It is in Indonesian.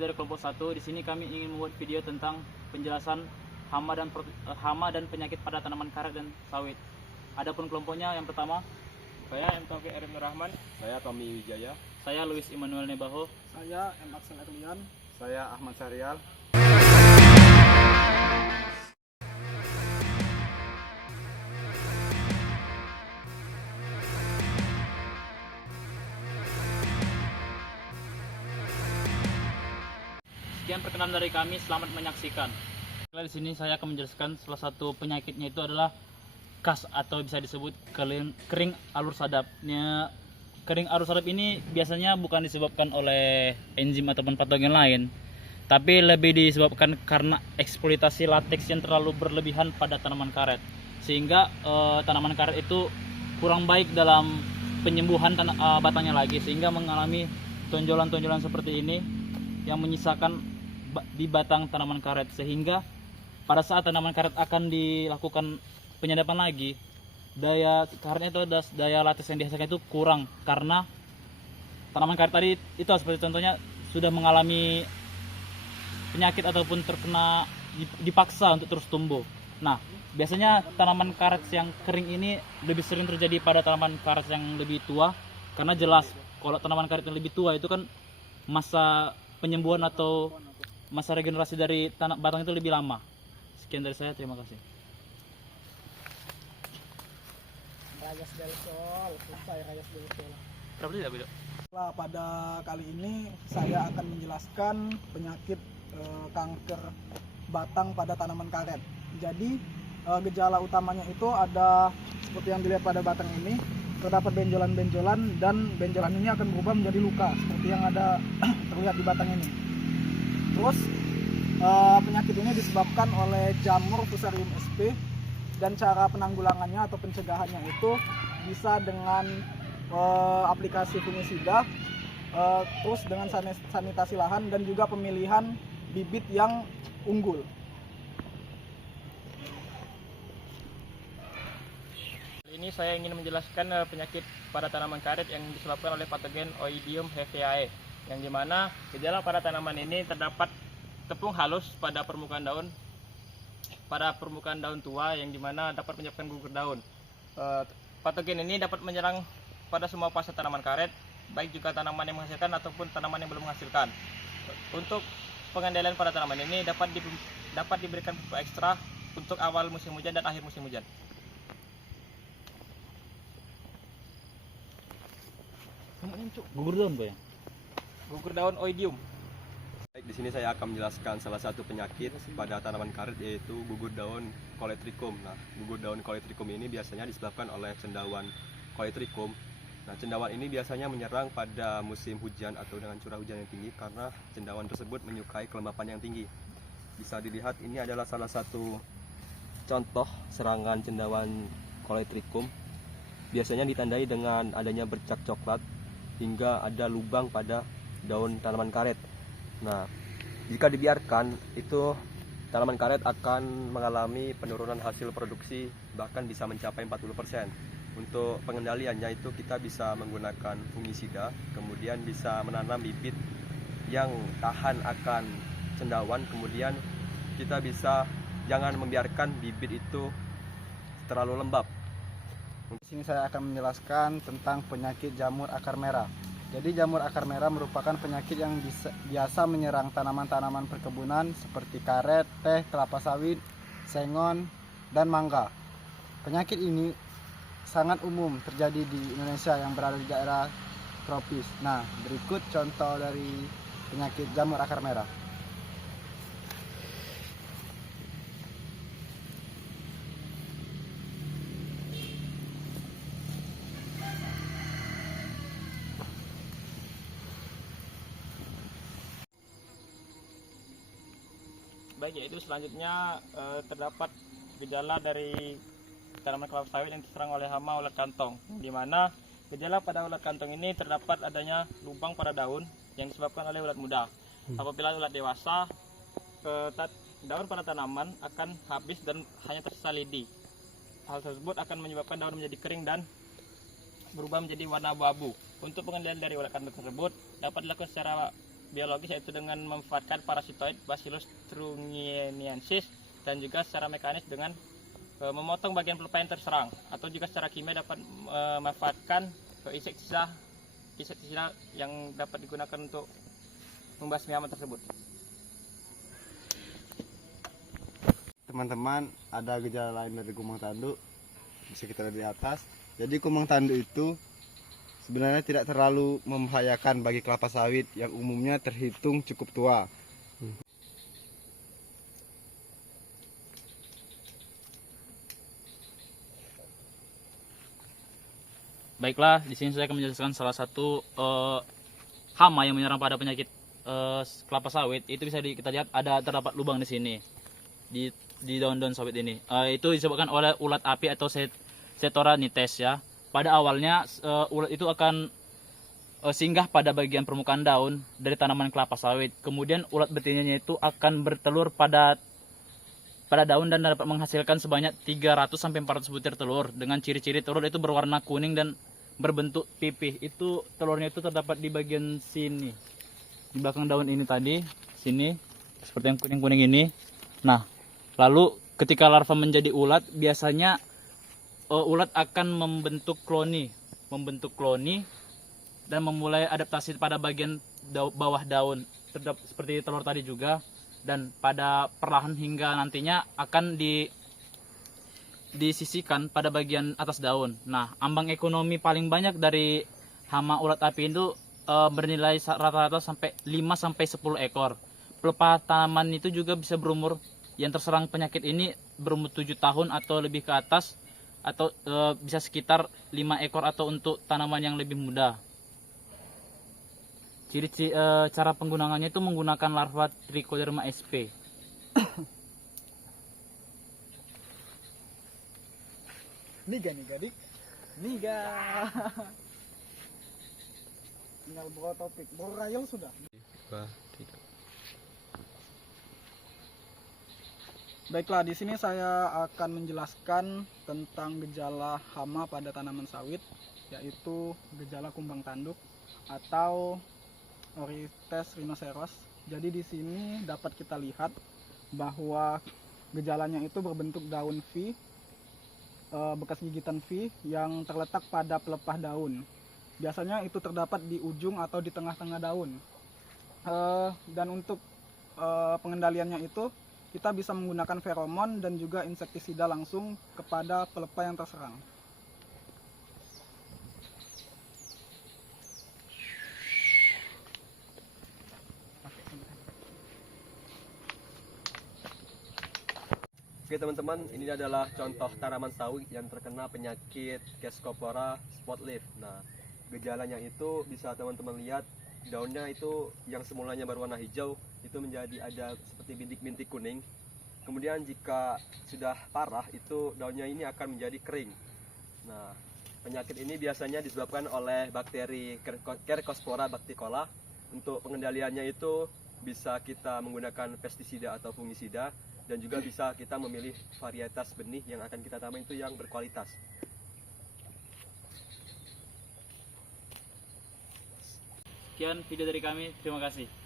dari kelompok 1. Di sini kami ingin membuat video tentang penjelasan hama dan penyakit pada tanaman karet dan sawit. Adapun kelompoknya yang pertama, Saya M. Taufik Erin Rahman. Saya Tommy Wijaya. saya Luis Immanuel Nebaho. Saya M. Aksan Erlian. Saya Ahmad Syarial. Sekian perkenalan dari kami, selamat menyaksikan. Di sini saya akan menjelaskan salah satu penyakitnya itu adalah kas atau bisa disebut kering alur sadap. Kering alur sadap ini biasanya bukan disebabkan oleh enzim ataupun patogen lain, tapi lebih disebabkan karena eksploitasi lateks yang terlalu berlebihan pada tanaman karet, sehingga tanaman karet itu kurang baik dalam penyembuhan batangnya lagi, sehingga mengalami tonjolan-tonjolan seperti ini yang menyisakan di batang tanaman karet, sehingga pada saat tanaman karet akan dilakukan penyadapan lagi, daya karetnya itu daya lateks yang dihasilkan itu kurang karena tanaman karet tadi itu seperti contohnya sudah mengalami penyakit ataupun terkena dipaksa untuk terus tumbuh. Nah, biasanya tanaman karet yang kering ini lebih sering terjadi pada tanaman karet yang lebih tua, karena jelas kalau tanaman karet yang lebih tua itu kan masa penyembuhan atau masa regenerasi dari batang itu lebih lama. Sekian dari saya, terima kasih. Rayas del Sol, saya Rayas del Sol. Berapa tidak beda? Nah, pada kali ini saya akan menjelaskan penyakit kanker batang pada tanaman karet. Jadi gejala utamanya itu ada seperti yang dilihat pada batang ini, terdapat benjolan-benjolan dan benjolan ini akan berubah menjadi luka seperti yang ada terlihat di batang ini. Terus penyakit ini disebabkan oleh jamur Fusarium sp, dan cara penanggulangannya atau pencegahannya itu bisa dengan aplikasi fungisida, terus dengan sanitasi lahan dan juga pemilihan bibit yang unggul. Ini saya ingin menjelaskan penyakit pada tanaman karet yang disebabkan oleh patogen Oidium hevea, yang dimana gejala pada tanaman ini terdapat tepung halus pada permukaan daun tua, yang dimana dapat menyebabkan gugur daun. Patogen ini dapat menyerang pada semua fase tanaman karet, baik juga tanaman yang menghasilkan ataupun tanaman yang belum menghasilkan. Untuk pengendalian pada tanaman ini dapat diberikan pupuk ekstra untuk awal musim hujan dan akhir musim hujan. Gugur daun Pak ya? Gugur daun Oidium. Baik, di sini saya akan menjelaskan salah satu penyakit pada tanaman karet, yaitu gugur daun Coletricum. Nah, gugur daun Coletricum ini biasanya disebabkan oleh cendawan Coletricum. Nah, cendawan ini biasanya menyerang pada musim hujan atau dengan curah hujan yang tinggi, karena cendawan tersebut menyukai kelembapan yang tinggi. Bisa dilihat ini adalah salah satu contoh serangan cendawan Coletricum. Biasanya ditandai dengan adanya bercak coklat hingga ada lubang pada daun tanaman karet. Nah, jika dibiarkan, itu tanaman karet akan mengalami penurunan hasil produksi bahkan bisa mencapai 40%. Untuk pengendaliannya itu kita bisa menggunakan fungisida, kemudian bisa menanam bibit yang tahan akan cendawan, kemudian kita bisa jangan membiarkan bibit itu terlalu lembab. Di sini saya akan menjelaskan tentang penyakit jamur akar merah. Jadi jamur akar merah merupakan penyakit yang biasa menyerang tanaman-tanaman perkebunan seperti karet, teh, kelapa sawit, sengon, dan mangga. Penyakit ini sangat umum terjadi di Indonesia yang berada di daerah tropis. Nah, berikut contoh dari penyakit jamur akar merah. Baik, yaitu selanjutnya terdapat gejala dari tanaman kelapa sawit yang diserang oleh hama ulat kantong, di mana gejala pada ulat kantong ini terdapat adanya lubang pada daun yang disebabkan oleh ulat muda. Apabila ulat dewasa, daun pada tanaman akan habis dan hanya tersisa lidi. Hal tersebut akan menyebabkan daun menjadi kering dan berubah menjadi warna abu-abu. Untuk pengendalian dari ulat kantong tersebut dapat dilakukan secara biologis, yaitu dengan memanfaatkan parasitoid Bacillus thuringiensis, dan juga secara mekanis dengan memotong bagian pelepah yang terserang, atau juga secara kimia dapat memanfaatkan insektisida yang dapat digunakan untuk membasmi hama tersebut. Teman-teman, ada gejala lain dari kumbang tanduk, bisa kita lihat di atas. Jadi kumbang tanduk itu sebenarnya tidak terlalu membahayakan bagi kelapa sawit yang umumnya terhitung cukup tua. Baiklah, di sini saya akan menjelaskan salah satu hama yang menyerang pada penyakit kelapa sawit. Itu bisa kita lihat terdapat lubang di sini di daun-daun sawit ini. Itu disebabkan oleh ulat api atau Setora nites ya. Pada awalnya ulat itu akan singgah pada bagian permukaan daun dari tanaman kelapa sawit. Kemudian ulat betinanya itu akan bertelur pada daun dan dapat menghasilkan sebanyak 300 sampai 400 butir telur dengan ciri-ciri telur itu berwarna kuning dan berbentuk pipih. Itu telurnya itu terdapat di bagian sini, di belakang daun ini tadi, sini seperti yang kuning-kuning ini. Nah, lalu ketika larva menjadi ulat, biasanya ulat akan membentuk kloni dan memulai adaptasi pada bagian bawah daun, seperti telur tadi juga, dan pada perlahan hingga nantinya akan disisihkan pada bagian atas daun. Nah, ambang ekonomi paling banyak dari hama ulat api itu bernilai rata-rata sampai 5 sampai 10 ekor. Pelepah tanaman itu juga bisa berumur, yang terserang penyakit ini berumur 7 tahun atau lebih ke atas, atau bisa sekitar 5 ekor atau untuk tanaman yang lebih muda. Cara penggunaannya itu menggunakan larva Trichoderma sp. Niga dik. Niga. Tinggal bawa topik. Bawa rayel sudah. Baiklah, di sini saya akan menjelaskan tentang gejala hama pada tanaman sawit, yaitu gejala kumbang tanduk atau Oryctes rhinoceros. Jadi di sini dapat kita lihat bahwa gejalanya itu berbentuk daun V, bekas gigitan V yang terletak pada pelepah daun. Biasanya itu terdapat di ujung atau di tengah-tengah daun. Dan untuk pengendaliannya itu kita bisa menggunakan feromon dan juga insektisida langsung kepada pelepah yang terserang. Oke teman-teman, ini adalah contoh tanaman sawit yang terkena penyakit Cascopora spot leaf. Nah, gejalanya itu bisa teman-teman lihat, daunnya itu yang semulanya berwarna hijau itu menjadi ada seperti bintik-bintik kuning. Kemudian jika sudah parah itu daunnya ini akan menjadi kering. Nah, penyakit ini biasanya disebabkan oleh bakteri Cercospora bacticola. Untuk pengendaliannya itu bisa kita menggunakan pestisida atau fungisida, dan juga bisa kita memilih varietas benih yang akan kita tanam itu yang berkualitas. Sekian video dari kami, terima kasih.